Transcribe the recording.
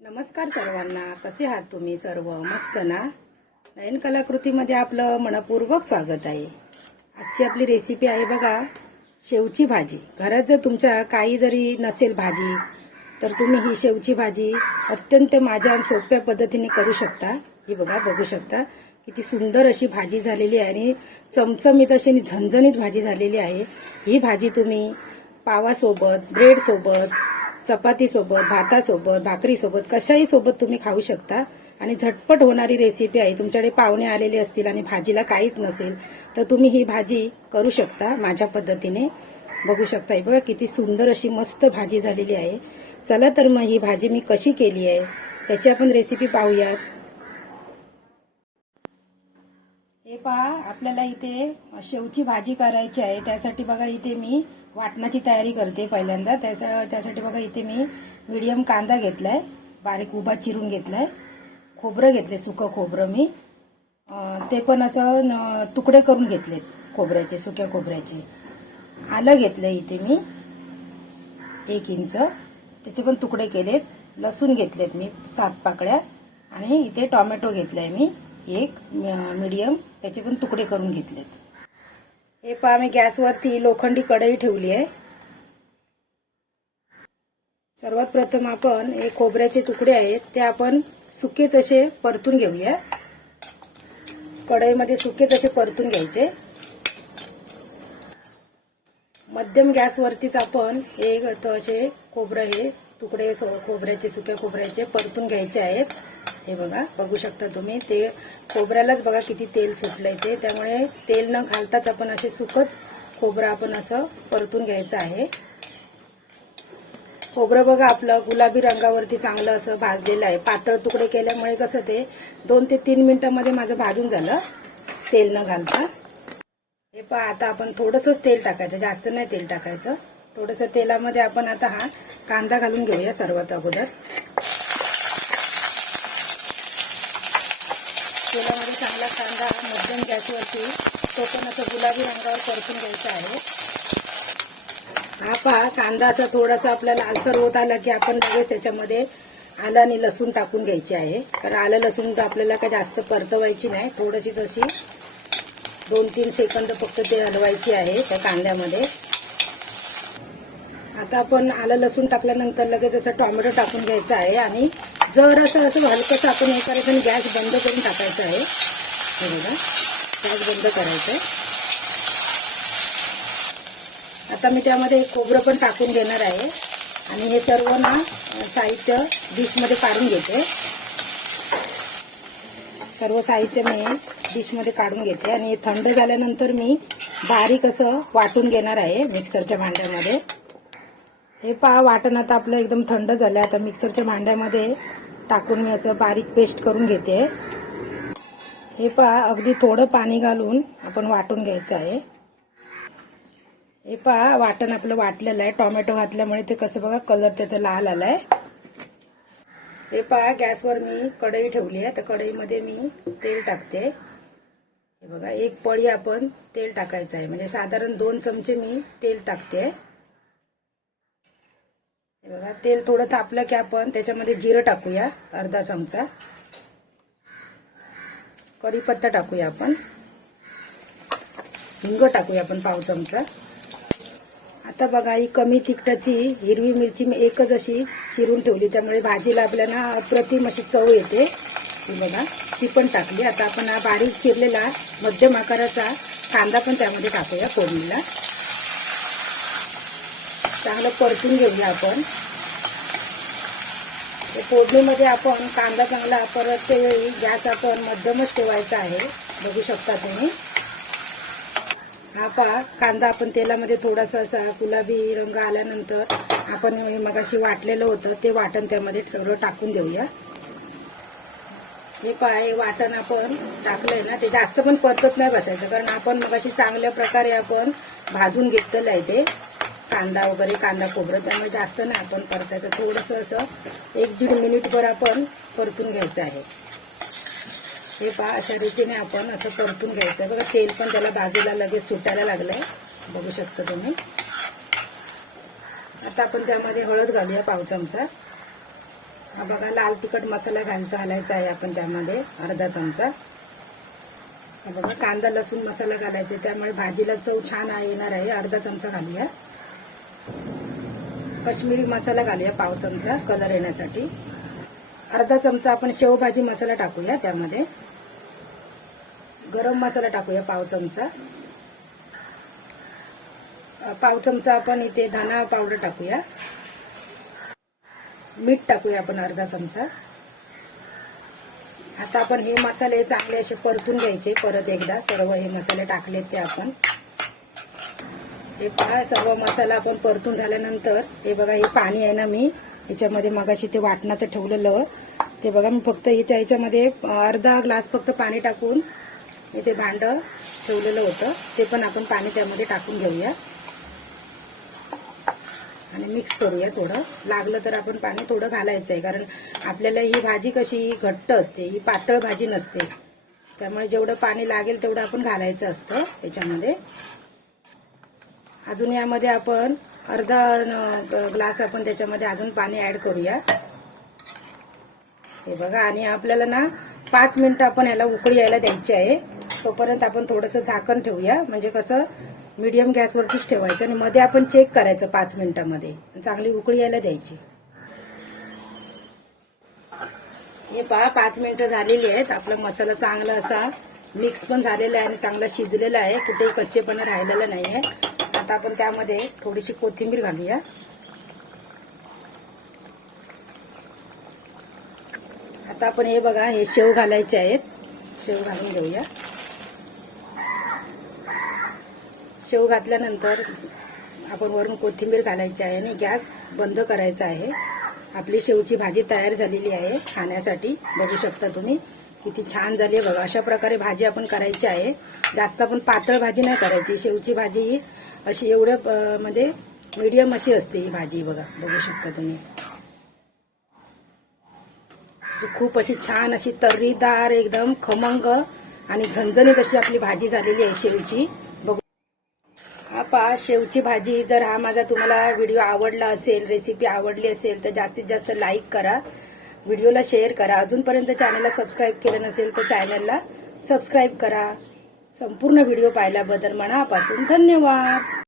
नमस्कार सर्वांना. कसे आहात तुम्ही सर्व? मस्त ना? नयन कलाकृतीमध्ये आपलं मनपूर्वक स्वागत आहे. आजची आपली रेसिपी आहे बघा शेवची भाजी. घरात जर तुमच्या काही जरी नसेल भाजी तर तुम्ही ही शेवची भाजी अत्यंत माझ्या आणि सोप्या पद्धतीने करू शकता. ही बघा बघू शकता. किती सुंदर अशी भाजी झालेली आहे आणि चमचमीत अशी आणि झणझणीत भाजी झालेली आहे. ही भाजी तुम्ही पावासोबत ब्रेडसोबत चपातीसोबत भातासोबत भाकरीसोबत कशाही सोबत तुम्ही खाऊ शकता. आणि झटपट होणारी रेसिपी आहे. तुमच्याकडे पाहुणे आलेले असतील आणि भाजीला काहीच नसेल तर तुम्ही ही भाजी करू शकता माझ्या पद्धतीने. बघू शकता बघा किती सुंदर अशी मस्त भाजी झालेली आहे. चला तर मग ही भाजी मी कशी केली आहे त्याची आपण रेसिपी पाहूयात. हे पहा आपल्याला इथे शेवची भाजी करायची आहे. त्यासाठी बघा इथे मी वाटणाची तयारी करते पहिल्यांदा. त्याचा त्यासाठी बघा इथे मी मिडियम कांदा घेतलाय. बारीक उभा चिरून घेतलाय. खोबरं घेतले सुकं खोबरं मी. ते पण असं न- तुकडे करून घेतलेत खोबऱ्याचे सुक्या खोबऱ्याचे. आलं घेतलं इथे मी. एक इंच. त्याचे पण तुकडे केलेत. लसूण घेतलेत मी सात पाकळ्या. आणि इथे टोमॅटो घेतलाय मी एक मीडियम त्याचे पण तुकडे करून घेतलेत. हे पहा मी गॅसवरती लोखंडी कढई ठेवली आहे. सर्वात प्रथम आपण हे खोबऱ्याचे तुकडे आहेत ते आपण सुकेच असे परतून घेऊया. कढईमध्ये सुकेच असे परतून घ्यायचे. मध्यम गॅसवरतीच आपण हे तो असे खोबरं हे तुकडे सो- खोबऱ्याचे सुक्या खोबऱ्याचे परतून घ्यायचे आहेत. हे बघा बघू शकता तुम्ही ते खोबऱ्यालाच बघा किती तेल सुटलंय ते. त्यामुळे तेल न घालताच आपण असे सुकच खोबरं आपण असं परतून घ्यायचं आहे. खोबरं बघा आपलं गुलाबी रंगावरती चांगलं असं भाजलेलं आहे. पातळ तुकडे केल्यामुळे कसं ते दोन ते तीन मिनिटांमध्ये माझं भाजून झालं तेल न घालता. हे पहा आता आपण थोडंसंच तेल टाकायचं जास्त नाही तेल टाकायचं. थोडंसं तेलामध्ये आपण आता हा कांदा घालून घेऊया सर्वात अगोदर. तेलामध्ये चांगला कांदा मध्यम गॅसवरती तो पण असं गुलाबी रंगावर परतून घ्यायचा आहे. हा पहा कांदा असा थोडासा आपला लालसर होत आला की आपण लगेच त्याच्यामध्ये आलं आणि लसूण टाकून घ्यायची आहे. कारण आलं लसूण आपल्याला काही जास्त परतवायची नाही. थोडीशी तशी दोन तीन सेकंद फक्त ते हलवायची आहे त्या कांद्यामध्ये. आता आपण आलं लसूण टाकल्यानंतर लगेच असं टॉमॅटो टाकून घ्यायचं आहे आणि जर असं असं हलकंसं आपण हे करायचं आणि गॅस बंद करून टाकायचं आहे. हे बघा गॅस बंद करायचं आहे. आता मी त्यामध्ये खोबरं पण टाकून घेणार आहे आणि हे सर्व ना साहित्य डिशमध्ये काढून घेते. सर्व साहित्य मी डिशमध्ये काढून घेते आणि थंड झाल्यानंतर मी बारीक असं वाटून घेणार आहे मिक्सरच्या भांड्यामध्ये. हे पहा वाटण आता आपलं एकदम थंड झालं आता मिक्सरच्या भांड्यामध्ये टाकून मी असं बारीक पेस्ट करून घेते. हे पहा अगदी थोडं पाणी घालून आपण वाटून घ्यायचं आहे. हे पहा वाटण आपलं वाटलेलं आहे. टोमॅटो घातल्यामुळे ते कसं बघा कलर त्याचा लाल आलाय. हे पहा गॅसवर मी कढई ठेवली आहे. तर कढईमध्ये मी तेल टाकते. हे बघा एक पळी आपण तेल टाकायचं आहे. म्हणजे साधारण दोन चमचे मी तेल टाकते. आहे बघा तेल थोडं तापलं की आपण त्याच्यामध्ये जिरं टाकूया अर्धा चमचा. कढीपत्ता टाकूया आपण. हिंग टाकूया आपण पाव चमचा. आता बघा ही कमी तिखटाची हिरवी मिरची मी एकच अशी चिरून ठेवली. त्यामुळे भाजीला आपल्याला अप्रतिम अशी चव येते. ती बघा ती पण टाकली. आता आपण हा बारीक चिरलेला मध्यम आकाराचा कांदा पण त्यामध्ये टाकूया फोडणीला. चांगलं परतून घेऊया आपण. फोडणीमध्ये आपण कांदा चांगला परतते वेळी गॅस आपण मध्यमच ठेवायचा आहे. बघू शकता तुम्ही. हा पहा कांदा आपण तेलामध्ये थोडासा असा गुलाबी रंग आल्यानंतर आपण हे मगाशी वाटलेलं होतं ते वाटण त्यामध्ये सगळं टाकून देऊया. हे पहा हे वाटण आपण टाकलंय ना ते जास्त पण परतत नाही बसायचं कारण आपण मगाशी चांगल्या प्रकारे आपण भाजून घेतलेलं आहे ते. कांदा वगैरे कांदा खोबरं त्यामुळे जास्त नाही आपण परतायचं. थोडंसं असं एक दीड मिनिटभर आपण परतून घ्यायचं आहे. हे पहा अशा रीतीने आपण असं परतून घ्यायचं. बघा तेल पण त्याला बाजूला लगेच सुटायला लागलंय. बघू शकता तुम्ही. आता आपण त्यामध्ये हळद घालूया पाव चमचा. हा बघा लाल तिखट मसाला घालचा घालायचा आहे आपण त्यामध्ये अर्धा चमचा. बघा कांदा लसूण मसाला घालायचा आहे, त्यामुळे भाजीला चव छान आहे- येणार आहे. अर्धा चमचा घालूया. कश्मीरी मसाला घालूया पाव चमचा कलर येण्यासाठी. अर्धा चमचा आपण शेवभाजी मसाला टाकूया त्यामध्ये. गरम मसाला टाकूया पाव चमचा. पाव चमचा आपण इथे धना पावडर टाकूया. मीठ टाकूया आपण अर्धा चमचा. आता आपण हे मसाले चांगले असे परतून घ्यायचे परत एकदा सर्व हे मसाले टाकलेत ते आपण. हे पहा सर्व मसाला आपण परतून झाल्यानंतर हे बघा हे पाणी आहे ना मी याच्यामध्ये मगाशी ते वाटणाचं ठेवलेलं. ते बघा मी फक्त ह्याच्या याच्यामध्ये अर्धा ग्लास फक्त पाणी टाकून इथे भांड ठेवलेलं होतं. ते पण आपण पाणी त्यामध्ये टाकून घेऊया. आणि मिक्स करूया थोडं. लागलं तर आपण पाणी थोडं घालायचं आहे कारण आपल्याला ही भाजी कशी ही घट्ट असते ही पातळ भाजी नसते. त्यामुळे जेवढं पाणी लागेल तेवढं आपण घालायचं असतं याच्यामध्ये. अजून यामध्ये आपण अर्धा न- ग्लास आपण त्याच्यामध्ये अजून पाणी ऍड करूया. हे बघा आणि आपल्याला ना पाच मिनिटं आपण याला उकळी यायला द्यायची आहे. तोपर्यंत आपण थोडंसं झाकण ठेवूया. म्हणजे कसं मीडियम गॅसवरतीच ठेवायचं आणि मध्ये आपण चेक करायचं पाच मिनटामध्ये. चांगली उकळी यायला द्यायची. हे पहा पाच मिनिटं झालेली आहेत. आपला मसाला चांगला असा मिक्स पण झालेला आहे आणि चांगला शिजलेला आहे. कुठेही कच्चेपणा राहिलेला नाही आहे आता आपण त्यामध्ये थोडीशी कोथिंबीर घालूया. आता आपण हे बघा हे शेव घालायचे आहेत. शेव घालून घेऊया. शेव घातल्यानंतर आपण वरून कोथिंबीर घालायची आहे आणि गॅस बंद करायचा आहे. आपली शेवची भाजी तयार झालेली आहे खाण्यासाठी बघू शकता तुम्ही. किती छान झाली आहे बघा. अशा प्रकारे भाजी आपण करायची आहे. जास्त आपण पातळ भाजी नाही करायची. शेवची भाजी ही अशी एवढ्या मध्ये म्हणजे मीडियम अशी असते ही भाजी बघा. बघू शकता तुम्ही. खूप अशी छान अशी तर्रीदार एकदम खमंग आणि झणझणीत अशी आपली भाजी झालेली आहे शेवची. बघू. हा पा शेवची भाजी. जर हा माझा तुम्हाला व्हिडिओ आवडला असेल रेसिपी आवडली असेल तर जास्तीत जास्त लाईक करा. व्हिडिओला शेअर करा. अजूनपर्यंत चॅनलला सबस्क्राईब केलं नसेल तर चॅनलला सबस्क्राईब करा. संपूर्ण व्हिडिओ पाहिल्याबद्दल मनापासून धन्यवाद.